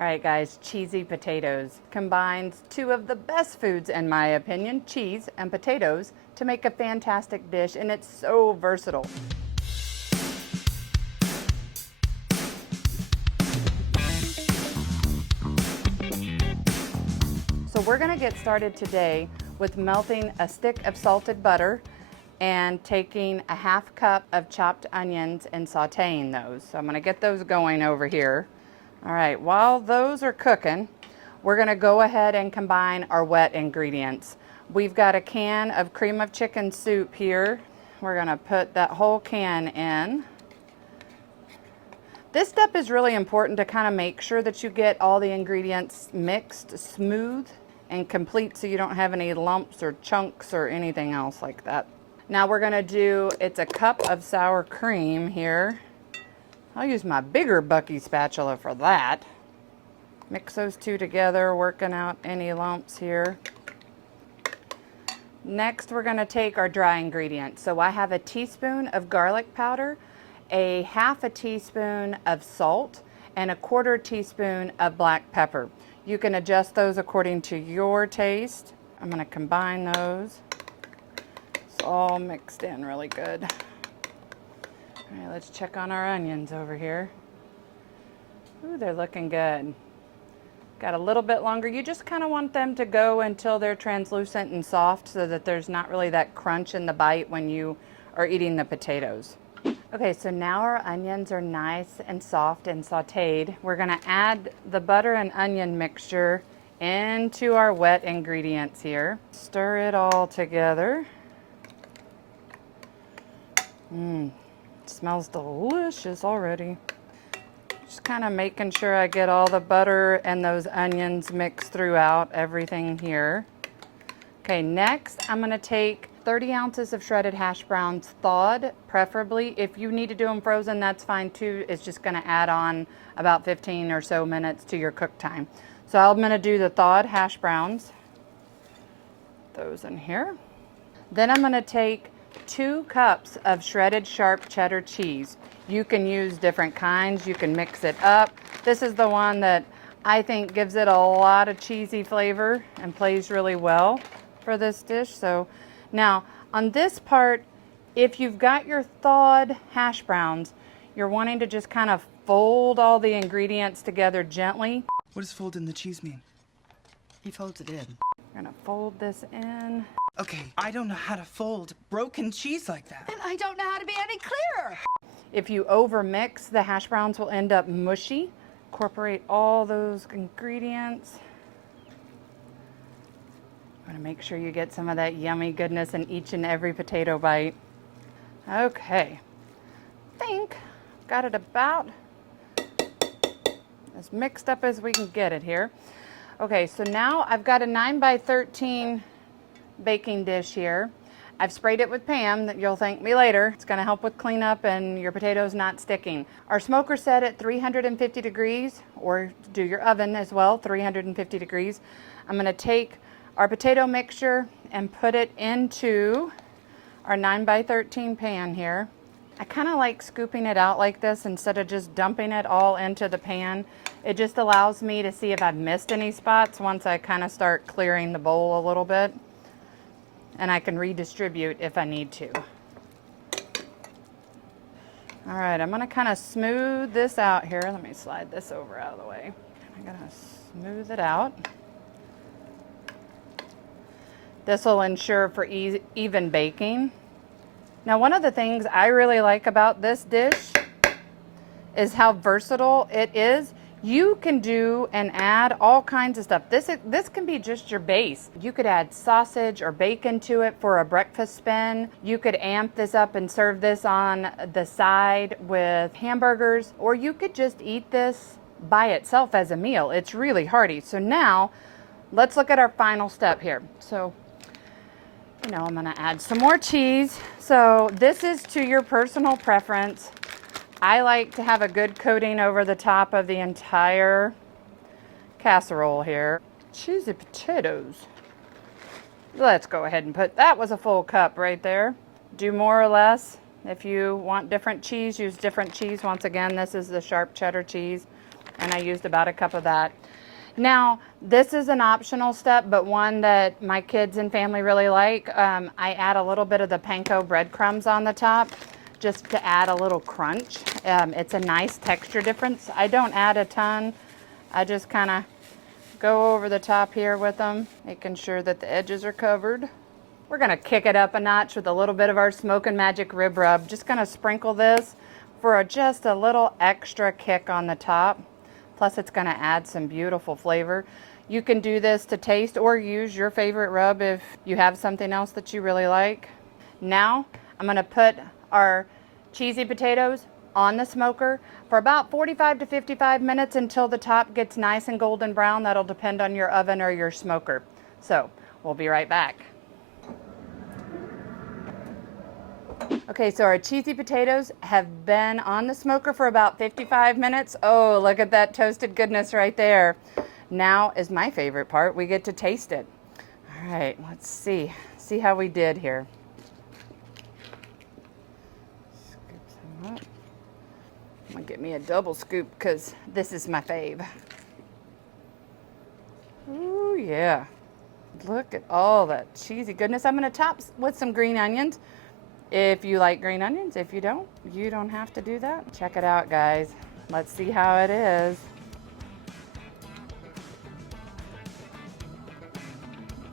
All right, guys, cheesy potatoes combines two of the best foods, in my opinion, cheese and potatoes, to make a fantastic dish, and it's so versatile. So we're gonna get started today with melting a stick of salted butter and taking a half cup of chopped onions and sauteing those. So I'm gonna get those going over here. All right, while those are cooking, we're gonna go ahead and combine our wet ingredients. We've got a can of cream of chicken soup here. We're gonna put that whole can in. This step is really important to kind of make sure that you get all the ingredients mixed smooth and complete so you don't have any lumps or chunks or anything else like that. Now we're gonna do, it's a cup of sour cream here. I'll use my bigger Bucky spatula for that. Mix those two together, working out any lumps here. Next, we're gonna take our dry ingredients. So I have a teaspoon of garlic powder, a half a teaspoon of salt, and a quarter teaspoon of black pepper. You can adjust those according to your taste. I'm gonna combine those. It's all mixed in really good. All right, let's check on our onions over here. Ooh, they're looking good. Got a little bit longer. You just kind of want them to go until they're translucent and soft so that there's not really that crunch in the bite when you are eating the potatoes. Okay, so now our onions are nice and soft and sauteed. We're gonna add the butter and onion mixture into our wet ingredients here. Stir it all together. Smells delicious already. Just kind of making sure I get all the butter and those onions mixed throughout everything here. Okay, next I'm going to take 30 ounces of shredded hash browns, thawed preferably. If you need to do them frozen, that's fine too. It's just going to add on about 15 or so minutes to your cook time. So I'm going to do the thawed hash browns. Those in here. Then I'm going to take 2 cups of shredded sharp cheddar cheese. You can use different kinds, you can mix it up. This is the one that I think gives it a lot of cheesy flavor and plays really well for this dish. So now on this part, if you've got your thawed hash browns, you're wanting to just kind of fold all the ingredients together gently. What does folding the cheese mean? He folds it in. We're gonna fold this in. Okay, I don't know how to fold broken cheese like that. And I don't know how to be any clearer. If you over mix, the hash browns will end up mushy. Incorporate all those ingredients. I'm gonna make sure you get some of that yummy goodness in each and every potato bite. Okay, I think got it about as mixed up as we can get it here. Okay, so now I've got a 9 by 13 baking dish here. I've sprayed it with Pam, that you'll thank me later. It's gonna help with cleanup and your potatoes not sticking. Our smoker set at 350 degrees, or do your oven as well, 350 degrees. I'm gonna take our potato mixture and put it into our 9 by 13 pan here. I kinda like scooping it out like this instead of just dumping it all into the pan. It just allows me to see if I've missed any spots once I kinda start clearing the bowl a little bit. And I can redistribute if I need to. All right, I'm gonna kind of smooth this out here. Let me slide this over out of the way. I'm gonna smooth it out. This will ensure for even baking. Now, one of the things I really like about this dish is how versatile it is. You can do and add all kinds of stuff. This can be just your base. You could add sausage or bacon to it for a breakfast spin. You could amp this up and serve this on the side with hamburgers, or you could just eat this by itself as a meal. It's really hearty. So now let's look at our final step here. So, you know, I'm gonna add some more cheese. So this is to your personal preference. I like to have a good coating over the top of the entire casserole here. Cheesy potatoes. Let's go ahead and put, that was a full cup right there. Do more or less. If you want different cheese, use different cheese. Once again, this is the sharp cheddar cheese. and I used about a cup of that. Now, this is an optional step, but one that my kids and family really like. I add a little bit of the panko breadcrumbs on the top just to add a little crunch. It's a nice texture difference. I don't add a ton. I just kind of go over the top here with them, making sure that the edges are covered. We're gonna kick it up a notch with a little bit of our Smokin' Magic Rib Rub. Just gonna sprinkle this for just a little extra kick on the top. Plus it's gonna add some beautiful flavor. You can do this to taste or use your favorite rub if you have something else that you really like. Now I'm gonna put our cheesy potatoes on the smoker for about 45 to 55 minutes until the top gets nice and golden brown. That'll depend on your oven or your smoker. So we'll be right back. Okay, so our cheesy potatoes have been on the smoker for about 55 minutes. Oh, look at that toasted goodness right there. Now is my favorite part. We get to taste it. All right, let's see. See how we did here. Scoop some up. I'm gonna get me a double scoop because this is my fave. Ooh, yeah. Look at all that cheesy goodness. I'm gonna top with some green onions. If you like green onions, if you don't have to do that. Check it out, guys. Let's see how it is.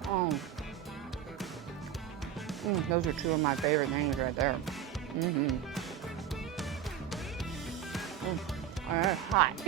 Oh. Those are two of my favorite things right there. Hot.